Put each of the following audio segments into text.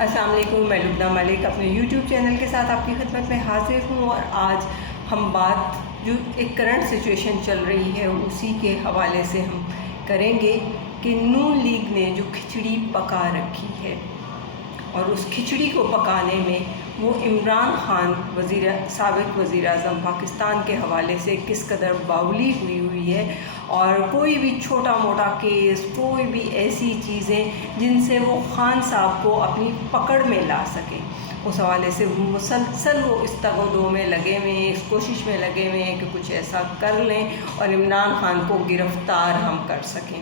السلام علیکم، میں لبنہ ملک اپنے یوٹیوب چینل کے ساتھ آپ کی خدمت میں حاضر ہوں، اور آج ہم بات جو ایک کرنٹ سچویشن چل رہی ہے اسی کے حوالے سے ہم کریں گے کہ نون لیگ نے جو کھچڑی پکا رکھی ہے اور اس کھچڑی کو پکانے میں وہ عمران خان سابق وزیر اعظم پاکستان کے حوالے سے کس قدر باولی ہوئی ہے، اور کوئی بھی چھوٹا موٹا کیس، کوئی بھی ایسی چیزیں جن سے وہ خان صاحب کو اپنی پکڑ میں لا سکیں، اس حوالے سے مسلسل وہ اس تگ و دو میں لگے ہوئے ہیں، اس کوشش میں لگے ہوئے ہیں کہ کچھ ایسا کر لیں اور عمران خان کو گرفتار ہم کر سکیں۔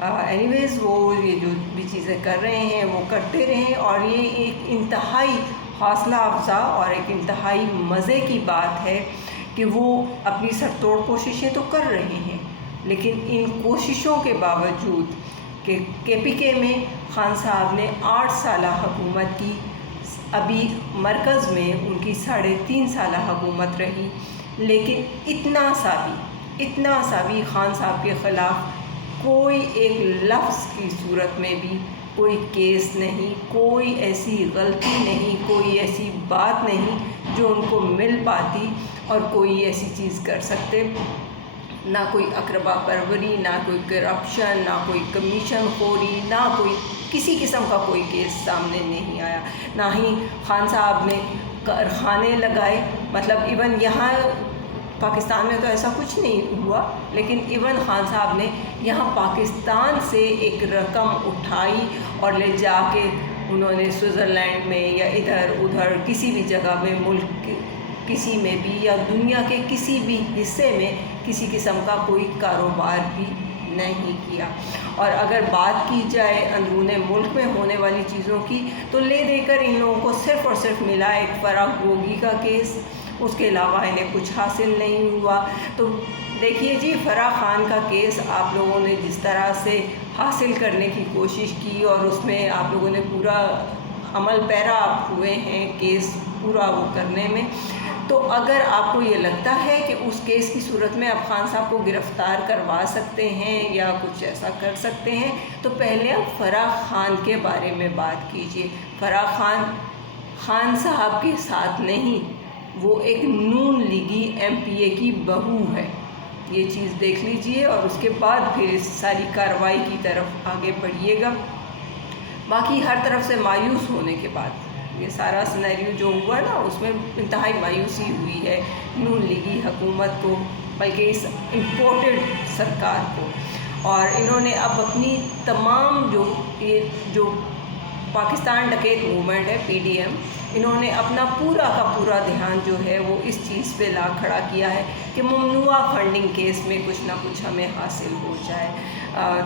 اینی ویز وہ یہ جو بھی چیزیں کر رہے ہیں وہ کرتے رہیں، اور یہ ایک انتہائی حوصلہ افزا اور ایک انتہائی مزے کی بات ہے کہ وہ اپنی سر توڑ کوششیں تو کر رہے ہیں، لیکن ان کوششوں کے باوجود کہ کے پی کے میں خان صاحب نے 8 سالہ حکومت کی، ابھی مرکز میں ان کی 3.5 سالہ حکومت رہی، لیکن اتنا سا بھی خان صاحب کے خلاف کوئی ایک لفظ کی صورت میں بھی کوئی کیس نہیں، کوئی ایسی غلطی نہیں، کوئی ایسی بات نہیں جو ان کو مل پاتی اور کوئی ایسی چیز کر سکتے۔ نہ کوئی اقربا پروری، نہ کوئی کرپشن، نہ کوئی کمیشن خوری، نہ کوئی کسی قسم کا کوئی کیس سامنے نہیں آیا، نہ ہی خان صاحب نے کارخانے لگائے۔ مطلب ایون یہاں پاکستان میں تو ایسا کچھ نہیں ہوا، لیکن ایون خان صاحب نے یہاں پاکستان سے ایک رقم اٹھائی اور لے جا کے انہوں نے سوئٹزرلینڈ میں یا ادھر ادھر کسی بھی جگہ میں، ملک کسی میں بھی یا دنیا کے کسی بھی حصے میں کسی قسم کا کوئی کاروبار بھی نہیں کیا۔ اور اگر بات کی جائے اندرون ملک میں ہونے والی چیزوں کی تو لے دے کر ان لوگوں کو صرف اور صرف ملا ایک فراق گوگی کا کیس، اس کے علاوہ انہیں کچھ حاصل نہیں ہوا۔ تو دیکھیے جی، فرح خان کا کیس آپ لوگوں نے جس طرح سے حاصل کرنے کی کوشش کی اور اس میں آپ لوگوں نے پورا عمل پیرا آپ ہوئے ہیں کیس پورا وہ کرنے میں، تو اگر آپ کو یہ لگتا ہے کہ اس کیس کی صورت میں آپ خان صاحب کو گرفتار کروا سکتے ہیں یا کچھ ایسا کر سکتے ہیں، تو پہلے آپ فرح خان کے بارے میں بات کیجئے۔ فرح خان صاحب کے ساتھ نہیں، وہ ایک نون لیگی ایم پی اے کی بہو ہے، یہ چیز دیکھ لیجئے اور اس کے بعد پھر اس ساری کارروائی کی طرف آگے بڑھیے گا۔ باقی ہر طرف سے مایوس ہونے کے بعد یہ سارا سینیریو جو ہوا نا، اس میں انتہائی مایوسی ہوئی ہے نون لیگی حکومت کو، بلکہ اس امپورٹڈ سرکار کو، اور انہوں نے اب اپنی تمام جو پاکستان ڈکیت موومنٹ ہے PDM، انہوں نے اپنا پورا کا پورا دھیان جو ہے وہ اس چیز پہ لا کھڑا کیا ہے کہ ممنوعہ فنڈنگ کیس میں کچھ نہ کچھ ہمیں حاصل ہو جائے۔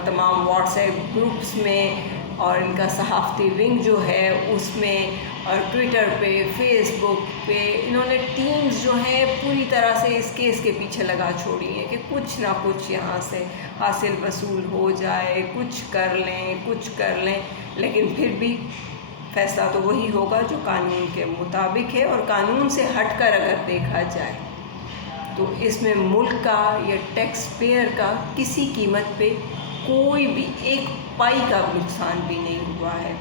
تمام واٹس ایپ گروپس میں اور ان کا صحافتی ونگ جو ہے اس میں، اور ٹویٹر پہ، فیس بک پہ، انہوں نے ٹیمز جو ہیں پوری طرح سے اس کیس کے پیچھے لگا چھوڑی ہیں کہ کچھ نہ کچھ یہاں سے حاصل وصول ہو جائے، کچھ کر لیں، لیکن پھر بھی فیصلہ تو وہی ہوگا جو قانون کے مطابق ہے، اور قانون سے ہٹ کر اگر دیکھا جائے تو اس میں ملک کا یا ٹیکس پیئر کا کسی قیمت پہ کوئی بھی ایک پائی کا نقصان بھی نہیں ہوا ہے،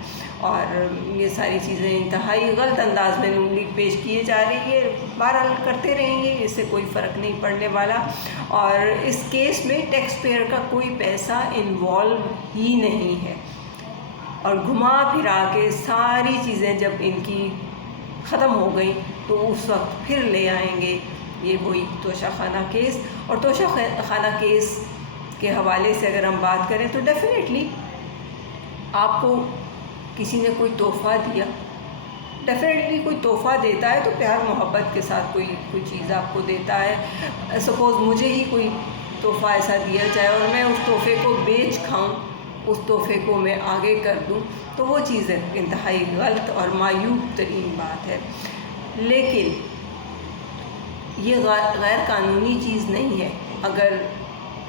اور یہ ساری چیزیں انتہائی غلط انداز میں نون لیگ پیش کیے جا رہی ہے۔ بہرحال کرتے رہیں گے، اس سے کوئی فرق نہیں پڑنے والا، اور اس کیس میں ٹیکس پیئر کا کوئی پیسہ انوالو ہی نہیں ہے، اور گھما پھرا کے ساری چیزیں جب ان کی ختم ہو گئیں تو اس وقت پھر لے آئیں گے یہ وہی توشہ خانہ کیس۔ اور توشہ خانہ کیس کے حوالے سے اگر ہم بات کریں تو ڈیفینیٹلی آپ کو کسی نے کوئی تحفہ دیا، ڈیفینیٹلی کوئی تحفہ دیتا ہے تو پیار محبت کے ساتھ کوئی چیز آپ کو دیتا ہے۔ سپوز مجھے ہی کوئی تحفہ ایسا دیا جائے اور میں اس تحفے کو بیچ کھاؤں، اس تحفے کو میں آگے کر دوں، تو وہ چیز انتہائی غلط اور معیوب ترین بات ہے۔ لیکن یہ غیر قانونی چیز نہیں ہے۔ اگر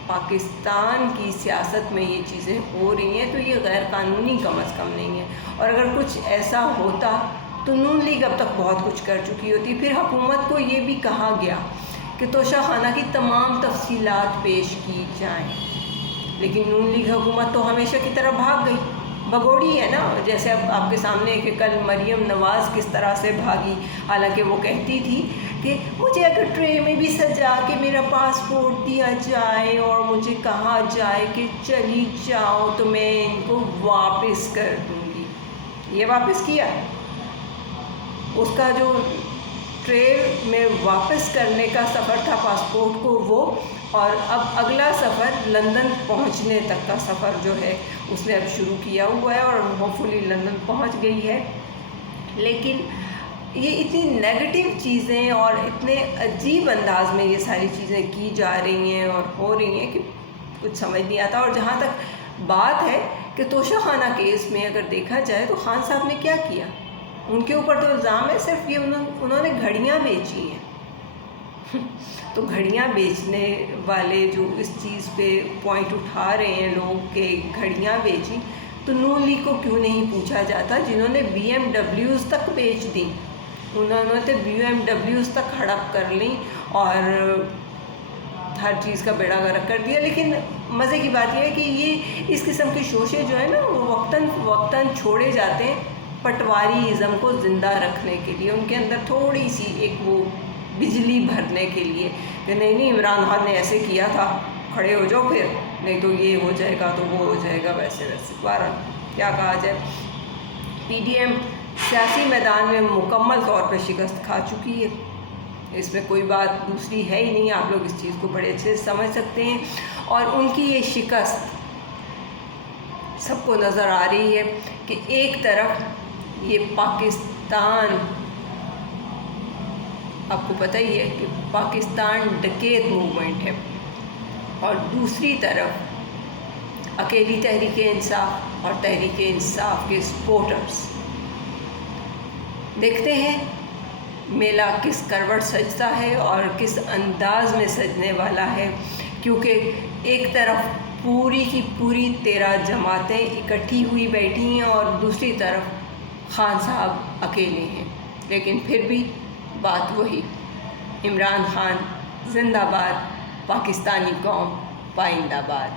پاکستان کی سیاست میں یہ چیزیں ہو رہی ہیں تو یہ غیر قانونی کم از کم نہیں ہے، اور اگر کچھ ایسا ہوتا تو نون لیگ اب تک بہت کچھ کر چکی ہوتی۔ پھر حکومت کو یہ بھی کہا گیا کہ توشہ خانہ کی تمام تفصیلات پیش کی جائیں، لیکن نون لیگ حکومت تو ہمیشہ کی طرح بھاگ گئی، بگوڑی ہے نا، جیسے اب آپ کے سامنے کہ کل مریم نواز کس طرح سے بھاگی، حالانکہ وہ کہتی تھی کہ مجھے اگر ٹرے میں بھی سجا کے میرا پاسپورٹ دیا جائے اور مجھے کہا جائے کہ چلی جاؤ تو میں ان کو واپس کر دوں گی۔ یہ واپس کیا، اس کا جو ٹرے میں واپس کرنے کا سفر تھا پاسپورٹ کو وہ، اور اب اگلا سفر لندن پہنچنے تک کا سفر جو ہے اس نے اب شروع کیا ہوا ہے اور ہوپ فلی لندن پہنچ گئی ہے۔ لیکن یہ اتنی نیگیٹو چیزیں اور اتنے عجیب انداز میں یہ ساری چیزیں کی جا رہی ہیں اور ہو رہی ہیں کہ کچھ سمجھ نہیں آتا۔ اور جہاں تک بات ہے کہ توشہ خانہ کیس میں اگر دیکھا جائے تو خان صاحب نے کیا کیا، ان کے اوپر تو الزام ہے صرف یہ انہوں نے گھڑیاں بیچی ہیں۔ تو گھڑیاں بیچنے والے جو اس چیز پہ پوائنٹ اٹھا رہے ہیں لوگ کہ گھڑیاں بیچی، تو نون لیگ کو کیوں نہیں پوچھا جاتا جنہوں نے BMW تک بیچ دیں، انہوں نے تو BMW تک ہڑپ کر لیں اور ہر چیز کا بیڑا غرق کر دیا۔ لیکن مزے کی بات یہ ہے کہ یہ اس قسم کے شوشے جو ہیں نا وہ وقتاً چھوڑے جاتے ہیں پٹواری ازم کو زندہ رکھنے کے لیے، ان کے اندر تھوڑی سی ایک وہ بجلی بھرنے کے لیے کہ نہیں عمران خان نے ایسے کیا تھا، کھڑے ہو جاؤ پھر، نہیں تو یہ ہو جائے گا تو وہ ہو جائے گا، ویسے بہرحال کیا کہا جائے۔ پی ڈی ایم سیاسی میدان میں مکمل طور پہ شکست کھا چکی ہے، اس میں کوئی بات دوسری ہے ہی نہیں، آپ لوگ اس چیز کو بڑے اچھے سے سمجھ سکتے ہیں۔ اور ان کی یہ شکست سب کو نظر آ رہی ہے کہ ایک طرف یہ پاکستان، آپ کو پتہ ہی ہے کہ پاکستان ڈکیت موومنٹ ہے، اور دوسری طرف اکیلی تحریک انصاف اور تحریک انصاف کے سپورٹرز۔ دیکھتے ہیں میلہ کس کروٹ سجتا ہے اور کس انداز میں سجنے والا ہے، کیونکہ ایک طرف پوری کی پوری 13 جماعتیں اکٹھی ہوئی بیٹھی ہیں اور دوسری طرف خان صاحب اکیلے ہیں، لیکن پھر بھی بات وہی، عمران خان زندہ باد، پاکستانی قوم پائندہ باد۔